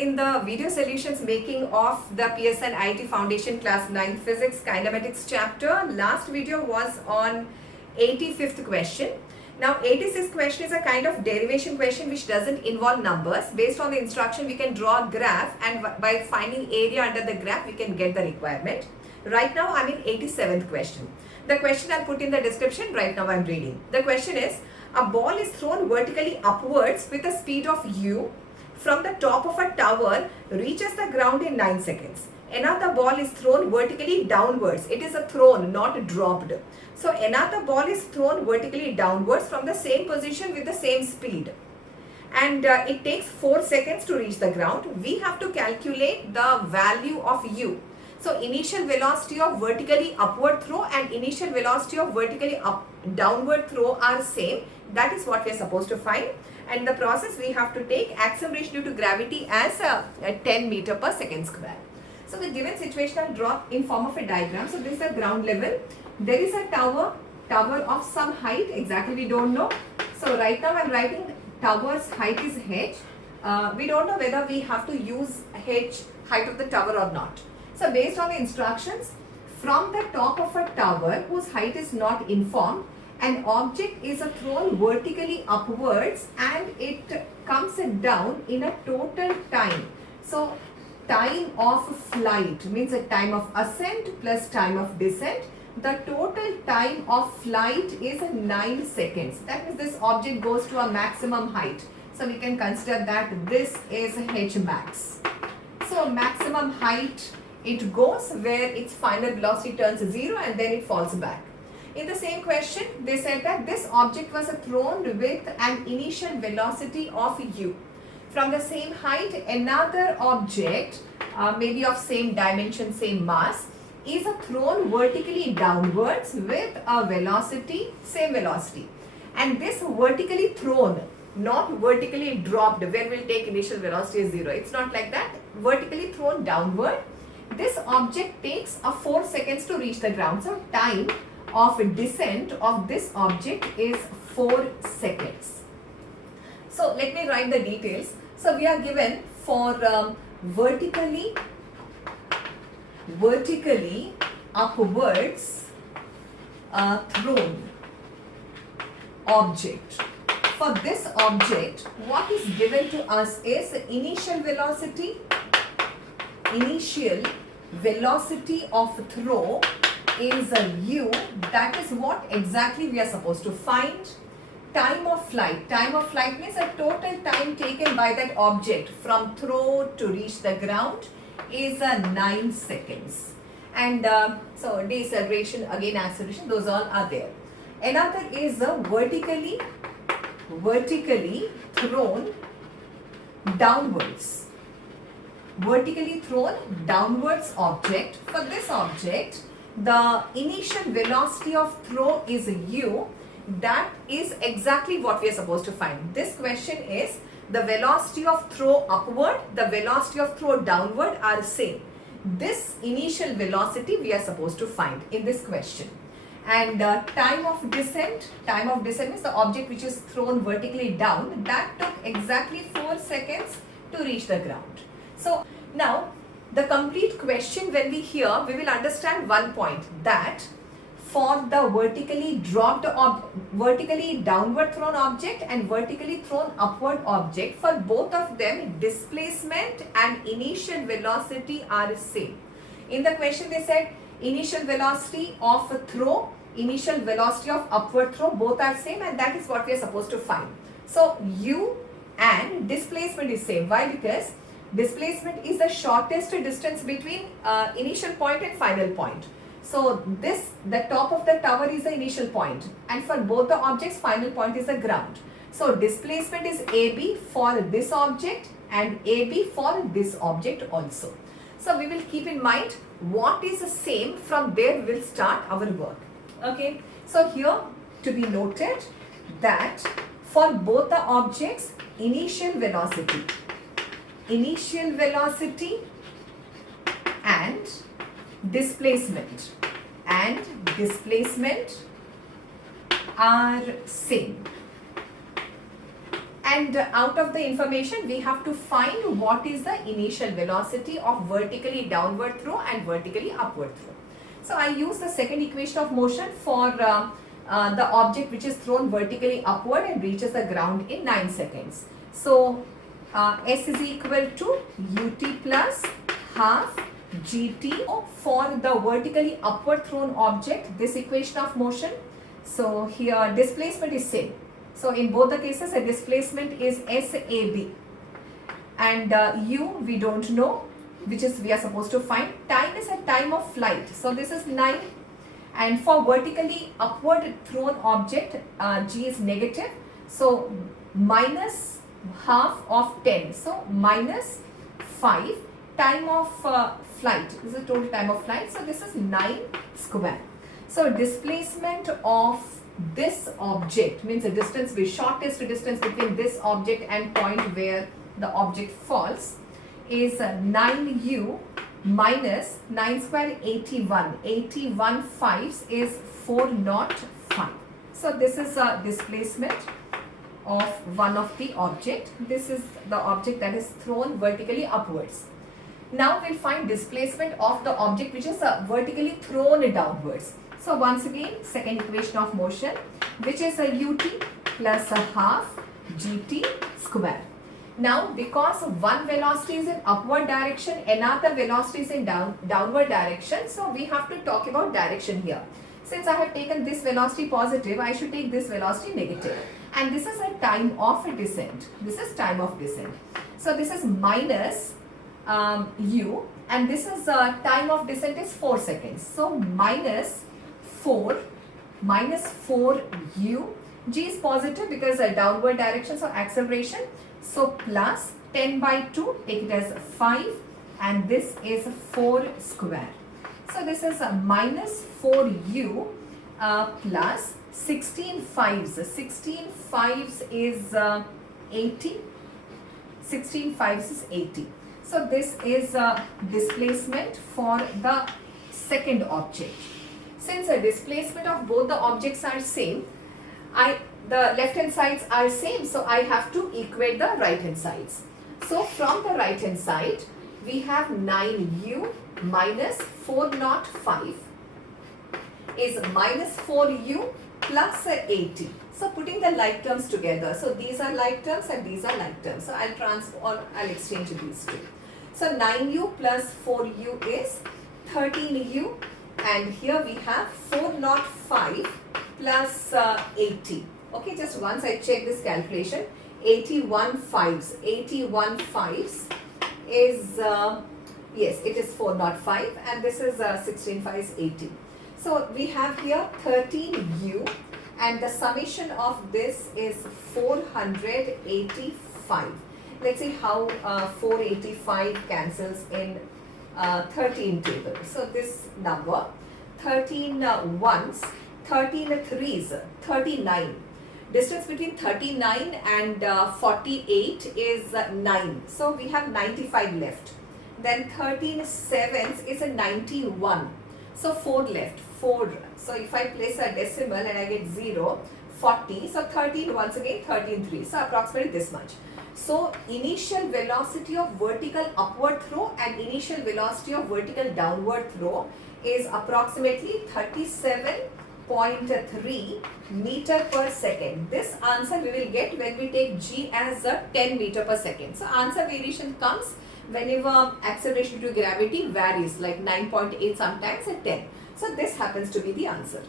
in the video solutions making of the PSN IT Foundation Class 9 Physics Kinematics chapter. Last video was on 85th question. Now 86th question is a kind of derivation question which doesn't involve numbers. Based on the instruction we can draw a graph, and by finding area under the graph we can get the requirement. Right now I'm in 87th question. The question I'll put in the description. Right now I'm reading. The question is, a ball is thrown vertically upwards with a speed of u from the top of a tower, reaches the ground in 9 seconds. Another ball is thrown vertically downwards. It is a thrown, not dropped. So another ball is thrown vertically downwards from the same position with the same speed. And it takes 4 seconds to reach the ground. We have to calculate the value of u. So initial velocity of vertically upward throw and initial velocity of vertically downward throw are same. That is what we are supposed to find. And the process we have to take acceleration due to gravity as a 10 meter per second square. So the given situation I'll draw in form of a diagram. So this is the ground level. There is a tower of some height. Exactly we don't know. So right now I'm writing tower's height is h. We don't know whether we have to use h, height of the tower, or not. So based on the instructions, from the top of a tower whose height is not informed, an object is thrown vertically upwards and it comes down in a total time. So time of flight means the time of ascent plus time of descent. The total time of flight is 9 seconds. That means this object goes to a maximum height. So we can consider that this is h max. So maximum height, it goes where its final velocity turns 0 and then it falls back. In the same question, they said that this object was thrown with an initial velocity of u. From the same height, another object, maybe of same dimension, same mass, is thrown vertically downwards with a velocity, same velocity. And this vertically thrown, not vertically dropped, where we'll take initial velocity as 0. It's not like that. Vertically thrown downward. This object takes 4 seconds to reach the ground. So time of descent of this object is 4 seconds. So let me write the details. So we are given for vertically upwards thrown object. For this object, what is given to us is initial velocity of throw is u. That is what exactly we are supposed to find. Time of flight. Time of flight means the total time taken by that object from throw to reach the ground is 9 seconds. And so deceleration, again acceleration, those all are there. Another is the vertically thrown downwards. Vertically thrown downwards object. For this object, the initial velocity of throw is u. That is exactly what we are supposed to find. This question is the velocity of throw upward, the velocity of throw downward are same. This initial velocity we are supposed to find in this question. And time of descent means the object which is thrown vertically down, that took exactly 4 seconds to reach the ground. So now the complete question, when we hear, we will understand one point, that for the vertically downward thrown object and vertically thrown upward object, for both of them displacement and initial velocity are same. In the question they said initial velocity of throw, initial velocity of upward throw, both are same, and that is what we are supposed to find. So u and displacement is same. Why? Because displacement is the shortest distance between initial point and final point. So the top of the tower is the initial point, and for both the objects final point is the ground. So displacement is AB for this object and AB for this object also. So we will keep in mind what is the same, from there we will start our work. Okay. So here to be noted that for both the objects, initial velocity and displacement are same. And out of the information, we have to find what is the initial velocity of vertically downward throw and vertically upward throw. So I use the second equation of motion for the object which is thrown vertically upward and reaches the ground in 9 seconds. So S is equal to ut plus half gt for the vertically upward thrown object, this equation of motion. So here displacement is same. So in both the cases, a displacement is SAB, and u we don't know, which is we are supposed to find. Time is a time of flight, so this is 9, and for vertically upward thrown object, g is negative, so minus half of 10, so minus 5. Time of flight, this is total time of flight, so this is 9 square. So displacement of this object, means the distance, the shortest distance between this object and point where the object falls, is 9u minus 9 square 81. 81 fives is 405. So this is a displacement of one of the object. This is the object that is thrown vertically upwards. Now we'll find displacement of the object which is vertically thrown downwards. So once again, second equation of motion, which is a ut plus a half gt square. Now because one velocity is in upward direction, another velocity is in downward direction, so we have to talk about direction here. Since I have taken this velocity positive, I should take this velocity negative. And this is a time of descent. This is time of descent. So this is minus u, and this is time of descent is 4 seconds. So minus 4 u, g is positive because a downward direction, so acceleration, so plus 10 by 2, take it as 5, and this is 4 square. So this is minus 4u plus 16 fives. 16 fives is 80. 16 fives is 80. So this is displacement for the second object. Since the displacement of both the objects are same, the left hand sides are same, so I have to equate the right hand sides. So from the right hand side, we have 9u minus 405 is minus 4u plus 80. So putting the like terms together, so these are like terms and these are like terms. So I'll exchange these two. So 9u plus 4u is 13u, and here we have 405 plus 80. Okay, just once I check this calculation, 81 fives. 81 fives is, yes, it is 405, and this is 16 fives 80. So we have here 13u, and the summation of this is 485. Let's see how 485 cancels in 13 table. So this number, 13 ones, 13 threes, 39. Distance between 39 and 48 is 9. So we have 95 left. Then 13 sevens is a 91. So 4 left. 4. So if I place a decimal and I get 0, 40. So 13 once again, 13 3. So approximately this much. So initial velocity of vertical upward throw and initial velocity of vertical downward throw is approximately 37.3 meter per second. This answer we will get when we take g as a 10 meter per second. So answer variation comes whenever acceleration due to gravity varies, like 9.8 sometimes at 10. So this happens to be the answer.